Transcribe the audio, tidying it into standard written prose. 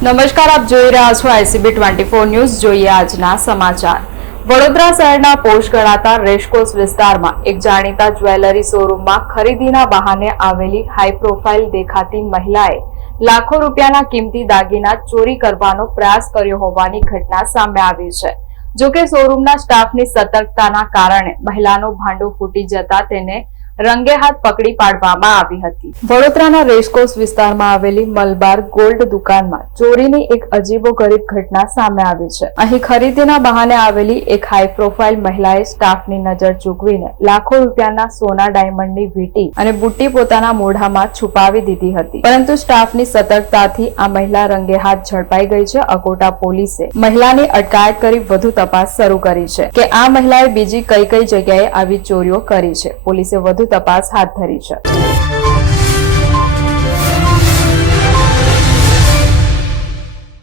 નમસ્કાર, આપ જોઈ રહ્યા છો ICB 24 ન્યૂઝ। જોઈએ આજના સમાચાર। વડોદરા શહેરના પોશ ગણાતા રેસકોર્સ વિસ્તારમાં એક જાણીતા જ્વેલરી શોરૂમમાં ખરીદીના બહાને આવેલી હાઈ પ્રોફાઇલ દેખાતી મહિલાએ લાખો રૂપિયાના કિંમતી દાગીના ચોરી કરવાનો પ્રયાસ કર્યો હોવાની ઘટના સામે આવી છે। જોકે શોરૂમના સ્ટાફની સતર્કતાના કારણે મહિલાનો ભાંડો ફૂટી જતા તેને રંગે હાથ પકડી પાડવામાં આવી હતી। વડોદરાના રેસકોર્સ વિસ્તારમાં આવેલી મલબાર ગોલ્ડ દુકાનમાં ચોરીની એક અજીબોગરીબ ઘટના સામે આવી છે। અહીં ખરીદીના બહાને આવેલી એક હાઈ પ્રોફાઇલ મહિલાએ સ્ટાફની નજર ચૂકવીને લાખો રૂપિયાના સોના ડાયમંડની વીંટી અને બુટ્ટી પોતાના મોઢામાં છુપાવી દીધી હતી, પરંતુ સ્ટાફની સતર્કતાથી આ મહિલા રંગે હાથ ઝડપાઈ ગઈ છે। અકોટા પોલીસે મહિલાની અટકાયત કરી વધુ તપાસ શરૂ કરી છે કે આ મહિલાએ બીજી કઈ કઈ જગ્યાએ આવી ચોરીઓ કરી છે। પોલીસે વધુ તપાસ હાથ ધરી છે।